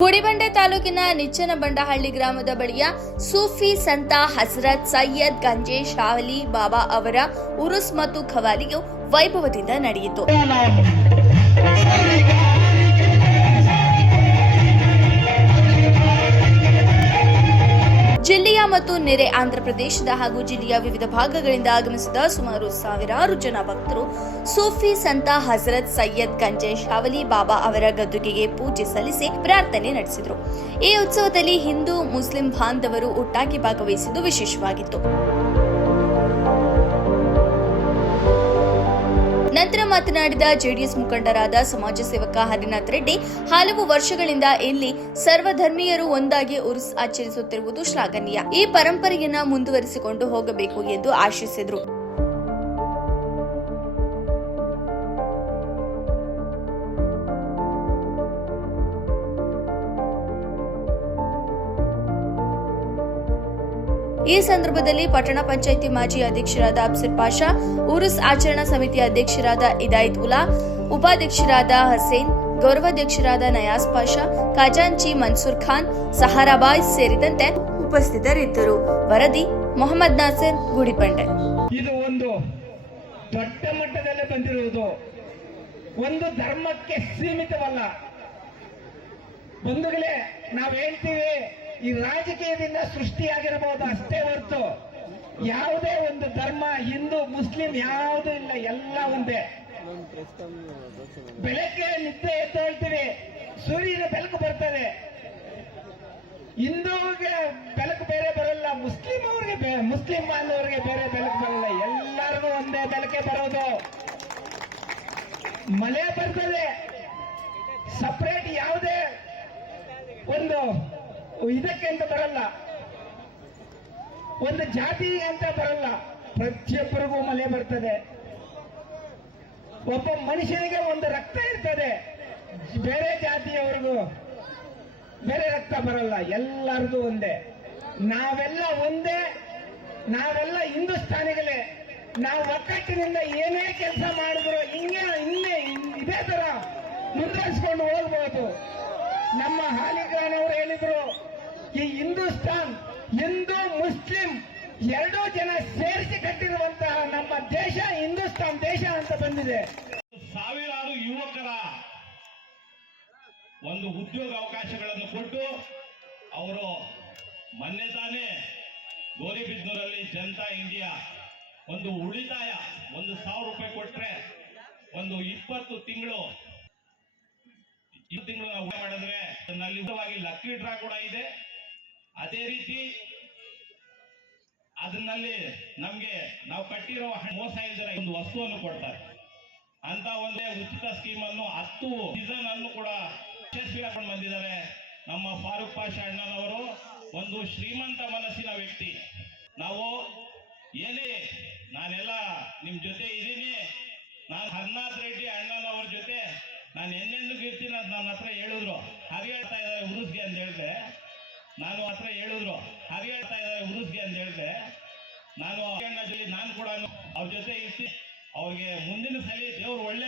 ಗುಡಿಬಂಡೆ ತಾಲೂಕಿನ ನಿಚ್ಚನಬಂಡಹಳ್ಳಿ ಗ್ರಾಮದ ಬಳಿಯ ಸೂಫಿ ಸಂತ ಹಜರತ್ ಸೈಯದ್ ಗಂಜೆ ಶಾವಲಿ ಬಾಬಾ ಅವರ ಉರುಸ್ ಮತ್ತು ಖವಾಲಿಯು ವೈಭವದಿಂದ ನಡೆಯಿತು. ಜಿಲ್ಲೆಯ ಮತ್ತು ನೆರೆ ಆಂಧ್ರಪ್ರದೇಶದ ಹಾಗೂ ಜಿಲ್ಲೆಯ ವಿವಿಧ ಭಾಗಗಳಿಂದ ಆಗಮಿಸಿದ ಸುಮಾರು ಸಾವಿರಾರು ಜನ ಭಕ್ತರು ಸೂಫಿ ಸಂತ ಹಜರತ್ ಸೈಯದ್ ಗಂಜೆ ಶಾವಲಿ ಬಾಬಾ ಅವರ ಗದ್ದುಗೆಗೆ ಪೂಜೆ ಸಲ್ಲಿಸಿ ಪ್ರಾರ್ಥನೆ ನಡೆಸಿದರು. ಈ ಉತ್ಸವದಲ್ಲಿ ಹಿಂದೂ ಮುಸ್ಲಿಂ ಬಾಂಧವರು ಒಟ್ಟಾಗಿ ಭಾಗವಹಿಸಿದ್ದು ವಿಶೇಷವಾಗಿತ್ತು. ನಂತರ ಮಾತನಾಡಿದ ಜೆಡಿಎಸ್ ಮುಖಂಡರಾದ ಸಮಾಜ ಸೇವಕ ಹರಿನಾಥ್ ರೆಡ್ಡಿ, ಹಲವು ವರ್ಷಗಳಿಂದ ಇಲ್ಲಿ ಸರ್ವಧರ್ಮೀಯರು ಒಂದಾಗಿ ಉರುಸ್ ಆಚರಿಸುತ್ತಿರುವುದು ಶ್ಲಾಘನೀಯ. ಈ ಪರಂಪರೆಯನ್ನ ಮುಂದುವರಿಸಿಕೊಂಡು ಹೋಗಬೇಕು ಎಂದು ಆಶಿಸಿದರು. ಈ ಸಂದರ್ಭದಲ್ಲಿ ಪಟ್ಟಣ ಪಂಚಾಯಿತಿ ಮಾಜಿ ಅಧ್ಯಕ್ಷರಾದ ಅಫ್ಸರ್ ಪಾಷಾ, ಉರುಸ್ ಆಚರಣಾ ಸಮಿತಿ ಅಧ್ಯಕ್ಷರಾದ ಇದಾಯತ್ ಉಲ್ಲಾ, ಉಪಾಧ್ಯಕ್ಷರಾದ ಹಸೇನ್, ಗೌರವಾಧ್ಯಕ್ಷರಾದ ನಯಾಜ್ ಪಾಷಾ, ಖಜಾಂಚಿ ಮನ್ಸೂರ್ ಖಾನ್, ಸಹಾರಾಬಾಯ್ ಸೇರಿದಂತೆ ಉಪಸ್ಥಿತರಿದ್ದರು. ವರದಿ ಮೊಹಮ್ಮದ್ ನಾಸರ್, ಗುಡಿಬಂಡೆ. ಇದು ಒಂದು ದೊಡ್ಡ ಮಟ್ಟದಲ್ಲಿ ಬಂದಿರುವುದು ಒಂದು ಧರ್ಮಕ್ಕೆ ಸೀಮಿತವಲ್ಲ. ಬಂಧುಗಳೇ, ನಾವು ಹೇಳ್ತೀವಿ ಈ ರಾಜಕೀಯದಿಂದ ಸೃಷ್ಟಿಯಾಗಿರಬಹುದು ಅಷ್ಟೇ ಹೊರತು ಯಾವುದೇ ಒಂದು ಧರ್ಮ ಹಿಂದೂ ಮುಸ್ಲಿಂ ಯಾವುದೂ ಇಲ್ಲ, ಎಲ್ಲ ಒಂದೇ. ಬೆಳಗ್ಗೆ ನಿದ್ದೆ ಎದ್ದು ಹೇಳ್ತೀವಿ, ಸೂರ್ಯನ ಬೆಳಕು ಬರ್ತದೆ. ಹಿಂದೂಗೆ ಬೆಳಕು ಬೇರೆ ಬರಲ್ಲ, ಮುಸ್ಲಿಂ ಬಾಂಧವರಿಗೆ ಬೇರೆ ಬೆಳಕು ಬರಲ್ಲ, ಎಲ್ಲರಿಗೂ ಒಂದೇ ಬೆಳಕೆ ಬರೋದು. ಮಳೆ ಬರ್ತದೆ, ಸಪರೇಟ್ ಯಾವುದೇ ಒಂದು ಇದಕ್ಕೆ ಅಂತ ಬರಲ್ಲ, ಒಂದು ಜಾತಿ ಅಂತ ಬರಲ್ಲ, ಪ್ರತಿಯೊಬ್ಬರಿಗೂ ಮಳೆ ಬರ್ತದೆ. ಒಬ್ಬ ಮನುಷ್ಯನಿಗೆ ಒಂದು ರಕ್ತ ಇರ್ತದೆ, ಬೇರೆ ಜಾತಿಯವರಿಗೂ ಬೇರೆ ರಕ್ತ ಬರಲ್ಲ, ಎಲ್ಲರಿಗೂ ಒಂದೇ. ನಾವೆಲ್ಲ ಒಂದೇ, ನಾವೆಲ್ಲ ಹಿಂದೂಸ್ತಾನಿಗಳೇ. ನಾವು ಒಕ್ಕಟ್ಟಿನಿಂದ ಏನೇ ಕೆಲಸ ಮಾಡಿದ್ರು ಇನ್ನೇ ಇದೇ ತರ ಮುಂದುವರಿಸಿಕೊಂಡು ಹೋಗ್ಬೋದು. ನಮ್ಮ ಹಾಲಿಗ್ರಾನವರು ಹೇಳಿದ್ರು, ಈ ಹಿಂದೂಸ್ತಾನ್ ಹಿಂದೂ ಮುಸ್ಲಿಂ ಎರಡೂ ಜನ ಸೇರಿಸಿ ಕಟ್ಟಿರುವಂತಹ ನಮ್ಮ ದೇಶ ಹಿಂದೂಸ್ತಾನ್ ದೇಶ ಅಂತ ಬಂದಿದೆ. ಸಾವಿರಾರು ಯುವಕರ ಒಂದು ಉದ್ಯೋಗ ಅವಕಾಶಗಳನ್ನು ಕೊಟ್ಟು ಅವರು ಮೊನ್ನೆ ತಾನೇ ಗೋರಿಬಿದ್ನೂರಲ್ಲಿ ಜನತಾ ಇಂಡಿಯಾ ಒಂದು ಉಳಿತಾಯ 1,000 ರೂಪಾಯಿ ಕೊಟ್ರೆ ಒಂದು 20 ತಿಂಗಳು ನಾವು ಮಾಡಿದ್ರೆ ನಲ್ಲಿ ಲಕ್ಕಿ ಡ್ರಾ ಕೂಡ ಇದೆ. ಅದೇ ರೀತಿ ಅದನ್ನಲ್ಲಿ ನಮ್ಗೆ ನಾವು ಕಟ್ಟಿರೋ ಮೋಸ ಇಲ್ಲದೆ ಒಂದು ವಸ್ತುವನ್ನು ಕೊಡ್ತಾರೆ ಅಂತ ಒಂದು ಉಚಿತ ಸ್ಕೀಮ್ ಅನ್ನು 10 ಸೀಸನ್ ಅನ್ನು ಕೂಡ ಯಶಸ್ವಿಯಾಗಿ ಬಂದಿದ್ದಾರೆ. ನಮ್ಮ ಫಾರೂಕ್ ಪಾಷಾ ಅಣ್ಣನವರು ಒಂದು ಶ್ರೀಮಂತ ಮನಸ್ಸಿನ ವ್ಯಕ್ತಿ. ನಾವು ಏನೇ ನಾನೆಲ್ಲ ನಿಮ್ ಜೊತೆ ಇದ್ದೀನಿ, ನಾನು ಹರಿನಾಥ್ ರೆಡ್ಡಿ ಅಣ್ಣನವ್ರ ಜೊತೆ ನಾನು ಎಂದೆಂದಿಗೂ ಇರ್ತೀನಿ ಅಂತ ನನ್ನ ಹತ್ರ ಹೇಳಿದ್ರು. ಹರಿಯಾಡ್ತಾ ಇದ್ದಾರೆ ಉರುಸ್ಗೆ ಅಂತ ಹೇಳಿದೆ. ನಾನು ಕೂಡ ಅವ್ರ ಜೊತೆ ಇರ್ತೀನಿ. ಅವ್ರಿಗೆ ಮುಂದಿನ ಸಲ ದೇವ್ರು ಒಳ್ಳೆ